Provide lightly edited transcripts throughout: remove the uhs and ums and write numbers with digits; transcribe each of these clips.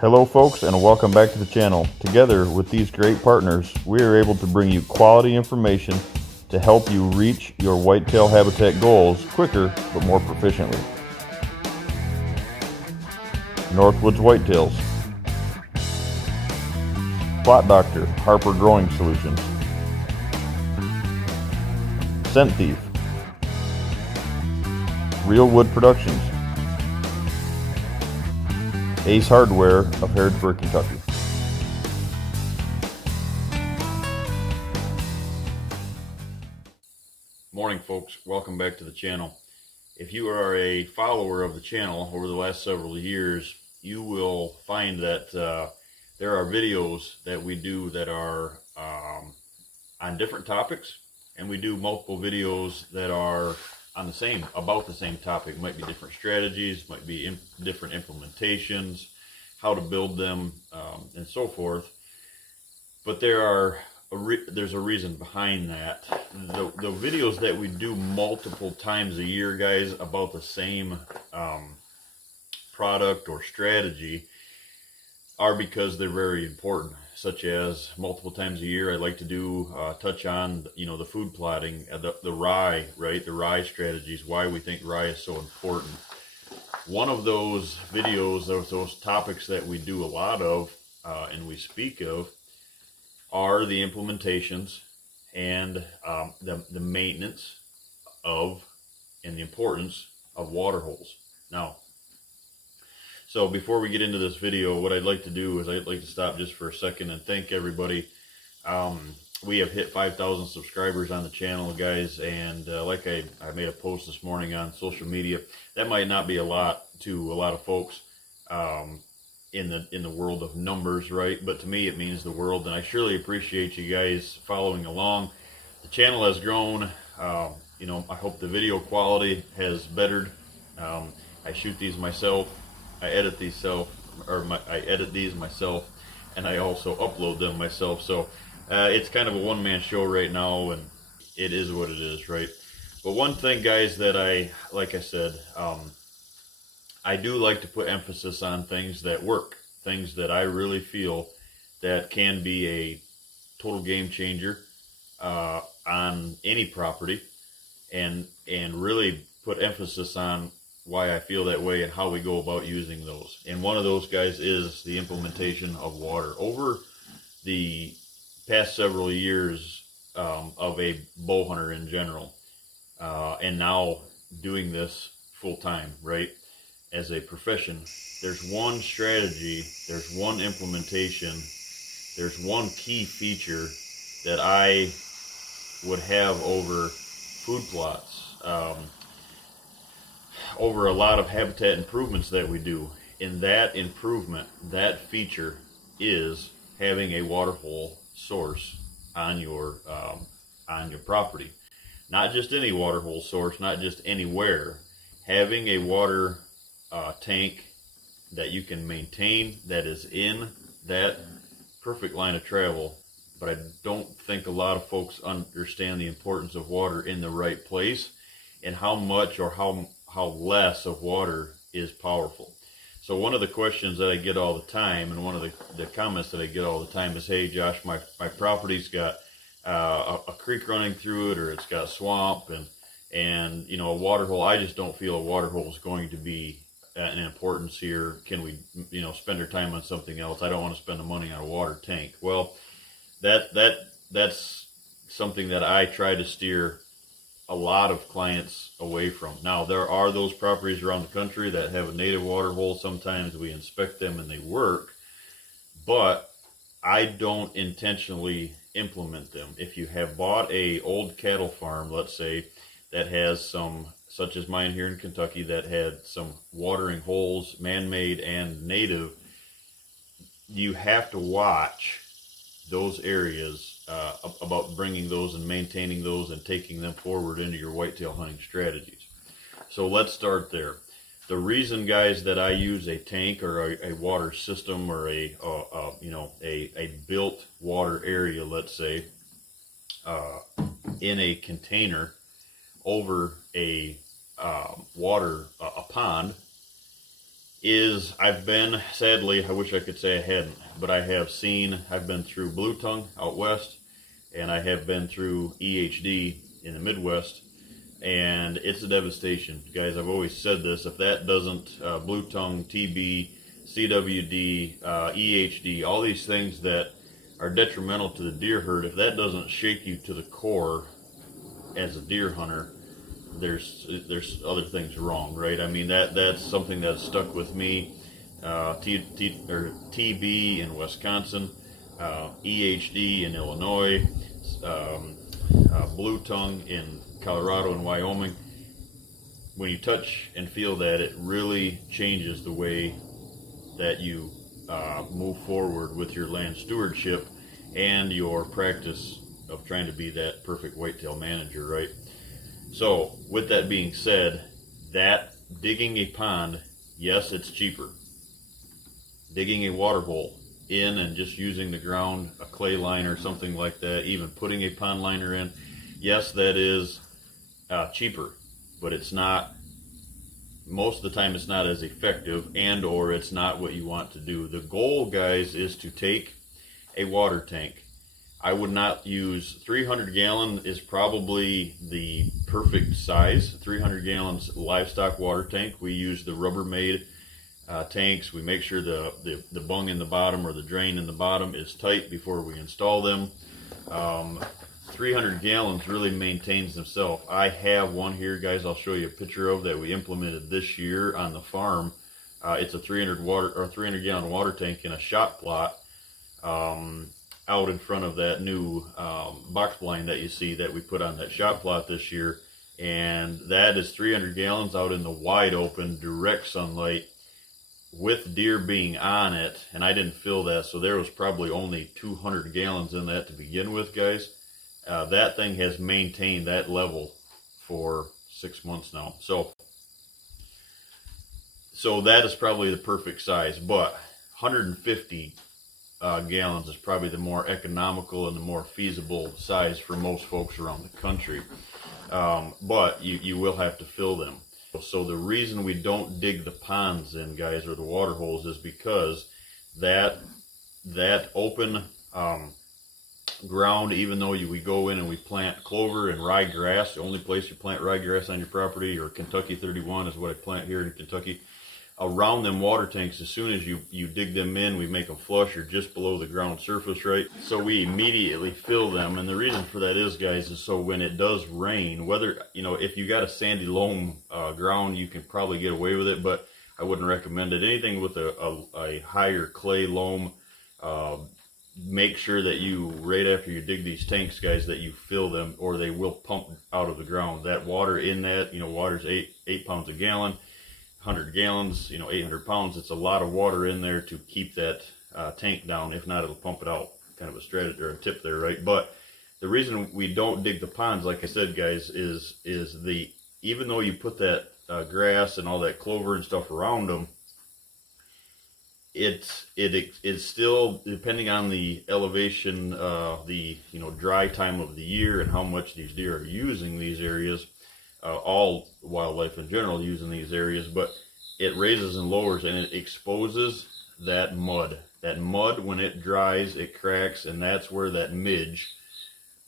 Hello folks, and welcome back to the channel. Together with these great partners, we are able to bring you quality information to help you reach your whitetail habitat goals quicker but more proficiently. Northwoods Whitetails, Plot Doctor, Harper Growing Solutions, Scent Thief, Real Wood Productions, Ace Hardware of Harrodsburg, Kentucky. Morning folks, welcome back to the channel. If you are a follower of the channel over the last several years, you will find that there are videos that we do that are on different topics, and we do multiple videos that are on about the same topic. Might be different strategies, might be different implementations, how to build them, and so forth. But there's a reason behind that. The videos that we do multiple times a year, guys, about the same product or strategy are because they're very important. Such as multiple times a year, I like to do touch on the food plotting, the rye, right? The rye strategies, why we think rye is so important. One of those videos, those topics that we do a lot of and we speak of, are the implementations and the maintenance of and the importance of water holes. Now, so before we get into this video, what I'd like to do is I'd like to stop just for a second and thank everybody. We have hit 5,000 subscribers on the channel, guys, and like I made a post this morning on social media. That might not be a lot to a lot of folks in the world of numbers, right? But to me, it means the world, and I surely appreciate you guys following along. The channel has grown. I hope the video quality has bettered. I shoot these myself. I edit these myself, and I also upload them myself. So it's kind of a one-man show right now, and it is what it is, right? But one thing, guys, that like I said, I do like to put emphasis on things that work, things that I really feel that can be a total game changer on any property, and really put emphasis on why I feel that way and how we go about using those. And one of those, guys, is the implementation of water. Over the past several years of a bow hunter in general, and now doing this full time, right, as a profession, there's one strategy, there's one implementation, there's one key feature that I would have over food plots, over a lot of habitat improvements that we do. In that improvement, that feature is having a water hole source on your property. Not just any water hole source, not just anywhere. Having a water tank that you can maintain, that is in that perfect line of travel. But I don't think a lot of folks understand the importance of water in the right place, and how much or how less of water is powerful. So one of the questions that I get all the time, and one of the comments that I get all the time is, hey Josh, my property's got a creek running through it, or it's got a swamp, and a water hole. I just don't feel a water hole is going to be an importance here. Can we spend our time on something else? I don't want to spend the money on a water tank. Well, that's something that I try to steer a lot of clients away from. Now, there are those properties around the country that have a native water hole. Sometimes we inspect them and they work, but I don't intentionally implement them. If you have bought a old cattle farm, let's say, that has some, such as mine here in Kentucky, that had some watering holes, man-made and native, you have to watch those areas about bringing those and maintaining those and taking them forward into your whitetail hunting strategies. So let's start there. The reason, guys, that I use a tank or a water system or a built water area, let's say, in a container over a pond, is I've been, sadly, I wish I could say I hadn't, but I've been through blue tongue out west, and I have been through EHD in the Midwest, and it's a devastation. Guys, I've always said this, if that doesn't, blue tongue, TB, CWD, EHD, all these things that are detrimental to the deer herd, if that doesn't shake you to the core as a deer hunter, there's other things wrong, right? I mean, that's something that's stuck with me. TB in Wisconsin, EHD in Illinois, blue tongue in Colorado and Wyoming. When you touch and feel that, it really changes the way that you move forward with your land stewardship and your practice of trying to be that perfect whitetail manager, right? So with that being said, that digging a pond, yes, it's cheaper. Digging a water hole in and just using the ground, a clay liner, something like that, even putting a pond liner in, yes, that is cheaper, but it's not, most of the time it's not as effective, and or it's not what you want to do. The goal, guys, is to take a water tank. I would not use 300 gallon is probably the perfect size. 300 gallons livestock water tank. We use the Rubbermaid tanks. We make sure the bung in the bottom or the drain in the bottom is tight before we install them. 300 gallons really maintains themselves. I have one here, guys, I'll show you a picture of that we implemented this year on the farm. It's a 300 gallon water tank in a shot plot out in front of that new box blind that you see that we put on that shot plot this year. And that is 300 gallons out in the wide open, direct sunlight, with deer being on it. And I didn't fill that, so there was probably only 200 gallons in that to begin with, guys. That thing has maintained that level for 6 months now. So that is probably the perfect size, but 150 gallons is probably the more economical and the more feasible size for most folks around the country. But you will have to fill them. So the reason we don't dig the ponds in, guys, or the water holes, is because that open ground, even though we go in and we plant clover and ryegrass, the only place you plant ryegrass on your property, or Kentucky 31 is what I plant here in Kentucky, around them water tanks, as soon as you dig them in, we make them flush or just below the ground surface, right? So we immediately fill them. And the reason for that is, guys, is so when it does rain, whether, if you got a sandy loam ground, you can probably get away with it, but I wouldn't recommend it. Anything with a higher clay loam, make sure that you, right after you dig these tanks, guys, that you fill them, or they will pump out of the ground. That water in that, water's 8 pounds a gallon. 100 gallons, 800 pounds. It's a lot of water in there to keep that tank down. If not, it'll pump it out. Kind of a strategy or a tip there, right? But the reason we don't dig the ponds, like I said, guys, is even though you put that grass and all that clover and stuff around them, it is still, depending on the elevation, the dry time of the year and how much these deer are using these areas. All wildlife in general using these areas, but it raises and lowers, and it exposes that mud. That mud, when it dries, it cracks, and that's where that midge,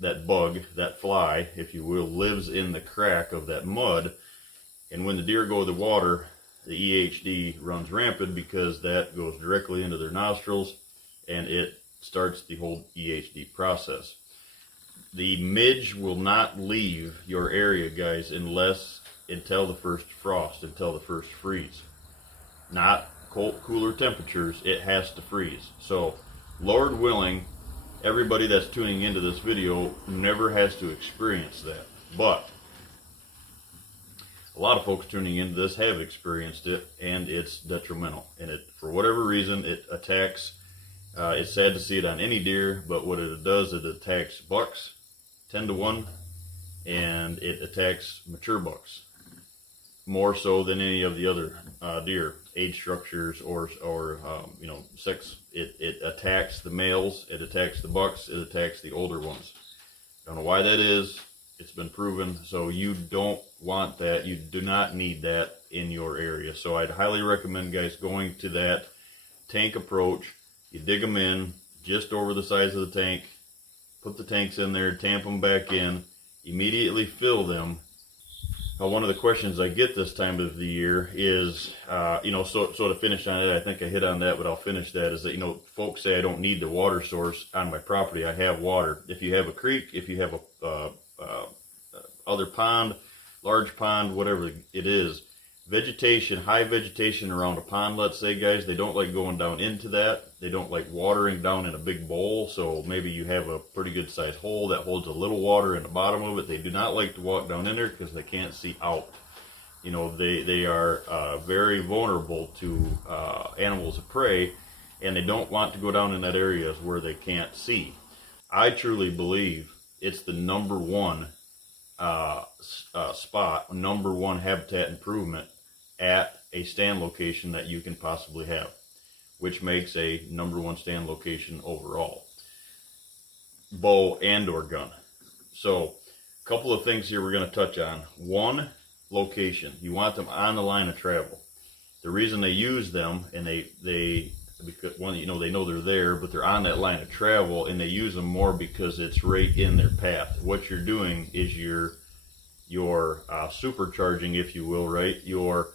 that bug, that fly, if you will, lives in the crack of that mud. And when the deer go to the water, the EHD runs rampant because that goes directly into their nostrils, and it starts the whole EHD process. The midge will not leave your area, guys, until the first frost, until the first freeze. Not cooler temperatures, it has to freeze. So, Lord willing, everybody that's tuning into this video never has to experience that. But a lot of folks tuning into this have experienced it, and it's detrimental. And it, for whatever reason, it attacks. It's sad to see it on any deer, but what it does, it attacks bucks 10-to-1, and it attacks mature bucks more so than any of the other deer age structures or sex. It attacks the males, it attacks the bucks, it attacks the older ones. Don't know why that is. It's been proven. So you don't want that. You do not need that in your area. So I'd highly recommend guys going to that tank approach. You dig them in just over the size of the tank, put the tanks in there, tamp them back in, immediately fill them. One of the questions I get this time of the year is, so to finish on it, I think I hit on that, but I'll finish that, is that, folks say I don't need the water source on my property. I have water. If you have a creek, if you have a other pond, large pond, whatever it is, vegetation, high vegetation around a pond, let's say, guys, they don't like going down into that. They don't like watering down in a big bowl. So maybe you have a pretty good sized hole that holds a little water in the bottom of it. They do not like to walk down in there because they can't see out. They are very vulnerable to animals of prey, and they don't want to go down in that areas where they can't see. I truly believe it's the number one spot, number one habitat improvement at a stand location that you can possibly have, which makes a number one stand location overall. Bow and or gun. So a couple of things here we're going to touch on. One, location. You want them on the line of travel. The reason they use them, and because one, they know they're there, but they're on that line of travel, and they use them more because it's right in their path. What you're doing is you're supercharging, if you will, right? You're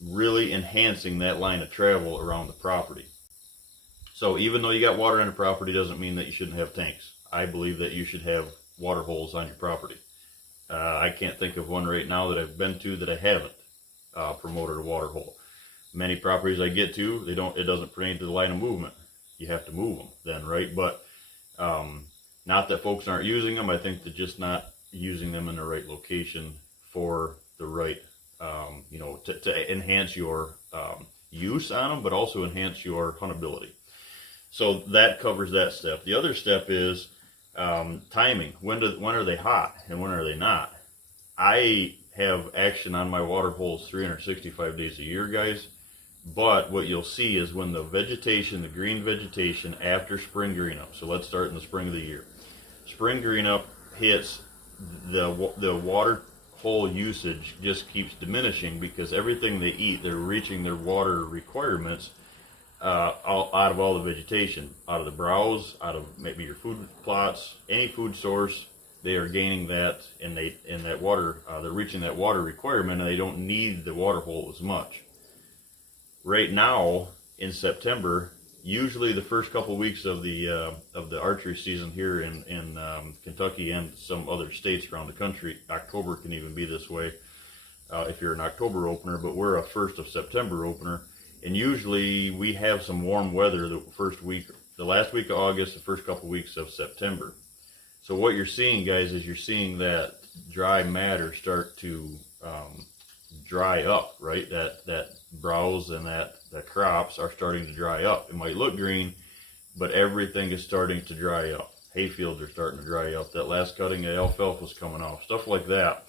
really enhancing that line of travel around the property. So even though you got water on the property doesn't mean that you shouldn't have tanks. I believe that you should have water holes on your property. I can't think of one right now that I've been to that I haven't promoted a water hole. Many properties I get to, it doesn't pertain to the line of movement. You have to move them then, right? But not that folks aren't using them. I think they're just not using them in the right location for the right, to enhance your use on them, but also enhance your huntability. So that covers that step. The other step is timing. When are they hot and when are they not? I have action on my water holes 365 days a year, guys. But what you'll see is when the vegetation, the green vegetation after spring green up. So let's start in the spring of the year. Spring green up hits, the water hole usage just keeps diminishing because everything they eat, they're reaching their water requirements out of all the vegetation, out of the browse, out of maybe your food plots, any food source. They are gaining that, and that water, they're reaching that water requirement, and they don't need the water hole as much. Right now in September, usually the first couple weeks of the archery season here in Kentucky and some other states around the country, October can even be this way if you're an October opener, but we're a 1st of September opener, and usually we have some warm weather the last week of August, the first couple weeks of September. So what you're seeing, guys, is you're seeing that dry matter start to dry up, right? That browse and the crops are starting to dry up. It might look green, but everything is starting to dry up. Hayfields are starting to dry up. That last cutting of alfalfa was coming off. Stuff like that.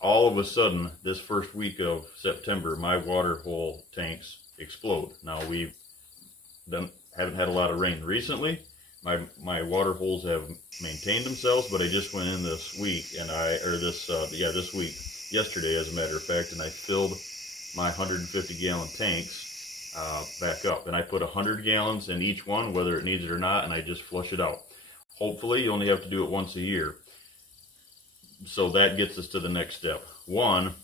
All of a sudden, this first week of September, my water hole tanks explode. Now haven't had a lot of rain recently. My water holes have maintained themselves, but I just went in this week this week, yesterday as a matter of fact, and I filled my 150 gallon tanks back up, and I put 100 gallons in each one, whether it needs it or not, and I just flush it out. Hopefully you only have to do it once a year. So that gets us to the next step. One,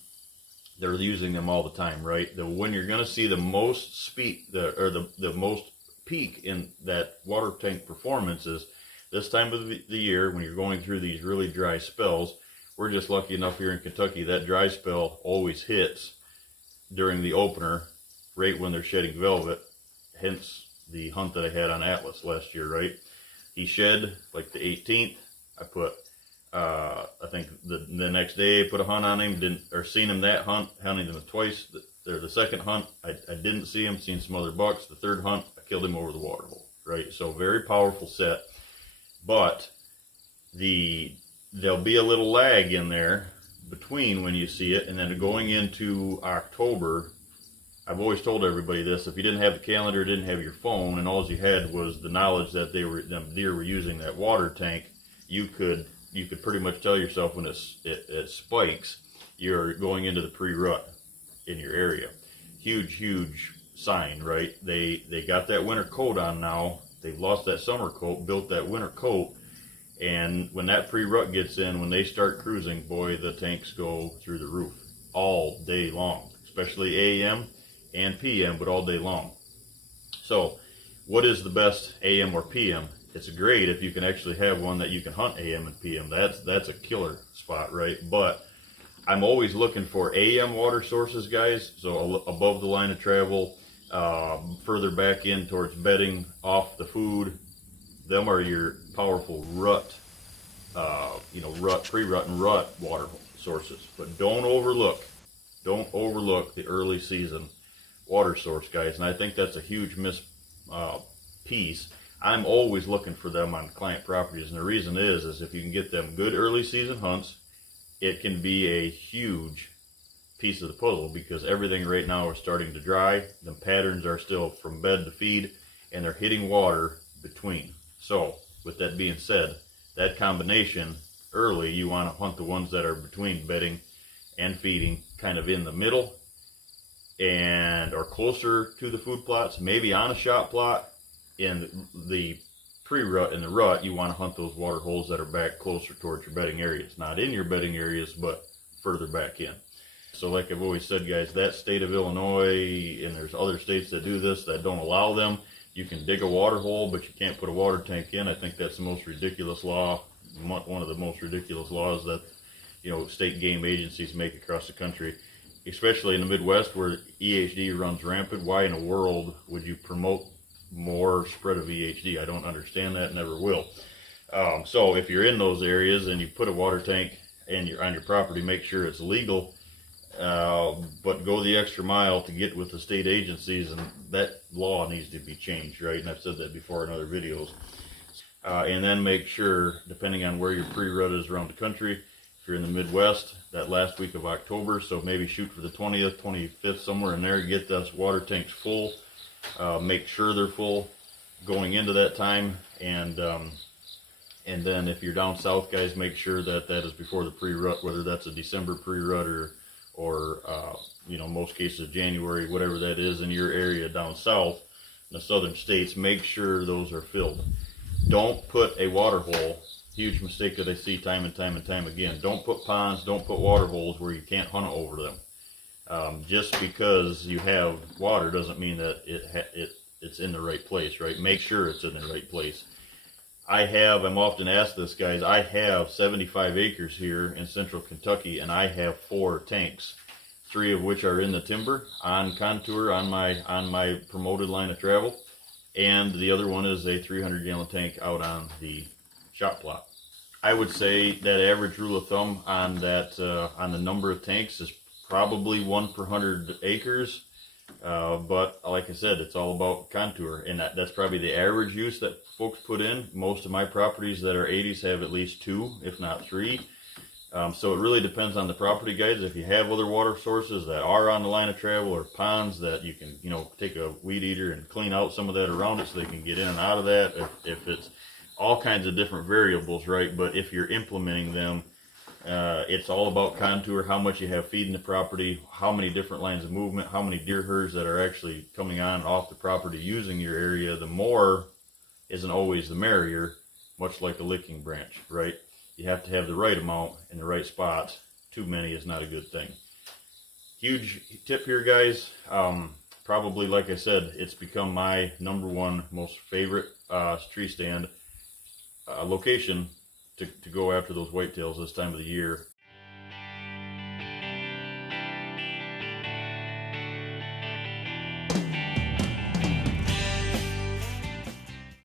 they're using them all the time, right? When you're going to see the most the most peak in that water tank performance is this time of the year when you're going through these really dry spells. We're just lucky enough here in Kentucky that dry spell always hits during the opener, right when they're shedding velvet, hence the hunt that I had on Atlas last year, right? He shed like the 18th. I put I think the next day I put a hunt on him, seen him that hunt, hunted him twice. The second hunt, I didn't see him, seen some other bucks. The third hunt, I killed him over the water hole, right? So very powerful set, but there'll be a little lag in there between when you see it and then going into October. I've always told everybody this: if you didn't have the calendar, didn't have your phone, and all you had was the knowledge that them deer were using that water tank, you could you could pretty much tell yourself when it spikes, you're going into the pre-rut in your area. Huge sign, right? They got that winter coat on now. They've lost that summer coat, built that winter coat, and when that pre-rut gets in, when they start cruising, boy, the tanks go through the roof all day long, especially AM and PM, but all day long. So what is the best AM or PM? It's great if you can actually have one that you can hunt AM and PM. That's a killer spot, right? But I'm always looking for AM water sources, guys. So above the line of travel, further back in towards bedding, off the food. Them are your powerful rut, pre-rut and rut water sources. But don't overlook the early season water source, guys. And I think that's a huge piece. I'm always looking for them on client properties, and the reason is if you can get them good early season hunts, it can be a huge piece of the puzzle, because everything right now is starting to dry. The patterns are still from bed to feed, and they're hitting water between. So with that being said, that combination early, you want to hunt the ones that are between bedding and feeding, kind of in the middle and or closer to the food plots, maybe on a shot plot. In the pre-rut and the rut, you want to hunt those water holes that are back closer towards your bedding areas, not in your bedding areas, but further back in. So like I've always said, guys, that state of Illinois, and there's other states that do this that don't allow them. You can dig a water hole, but you can't put a water tank in. I think that's the most ridiculous law, one of the most ridiculous laws that, state game agencies make across the country, especially in the Midwest where EHD runs rampant. Why in the world would you promote more spread of EHD? I don't understand that, never will. So if you're in those areas and you put a water tank on your property, make sure it's legal, but go the extra mile to get with the state agencies, and that law needs to be changed, right? And I've said that before in other videos. And then make sure, depending on where your pre-rut is around the country, if you're in the Midwest, that last week of October, so maybe shoot for the 20th, 25th, somewhere in there, get those water tanks full. Make sure they're full going into that time, and then if you're down south, guys, make sure that is before the pre-rut, whether that's a December pre-rut or most cases January, whatever that is in your area down south in the southern states. Make sure those are filled. Don't put a water hole, huge mistake that I see time and time again. Don't put ponds, don't put water holes where you can't hunt over them. Just because you have water doesn't mean that it's in the right place, right? Make sure it's in the right place. I'm often asked this, guys, I have 75 acres here in central Kentucky, and I have 4 tanks, 3 of which are in the timber on contour on my promoted line of travel, and the other one is a 300-gallon tank out on the shot plot. I would say that average rule of thumb on the number of tanks is probably 1 per 100 acres, but like I said, it's all about contour, and that's probably the average use that folks put in. Most of my properties that are 80s have at least 2, if not 3. So it really depends on the property, guys. If you have other water sources that are on the line of travel, or ponds that you can, take a weed eater and clean out some of that around it so they can get in and out of that. If it's all kinds of different variables, right? But if you're implementing them, it's all about contour, how much you have feeding the property, how many different lines of movement, how many deer herds that are actually coming on and off the property using your area. The more isn't always the merrier, much like a licking branch, right? You have to have the right amount in the right spots. Too many is not a good thing. Huge tip here, guys. Probably, like I said, it's become my #1 most favorite tree stand location to go after those whitetails this time of the year.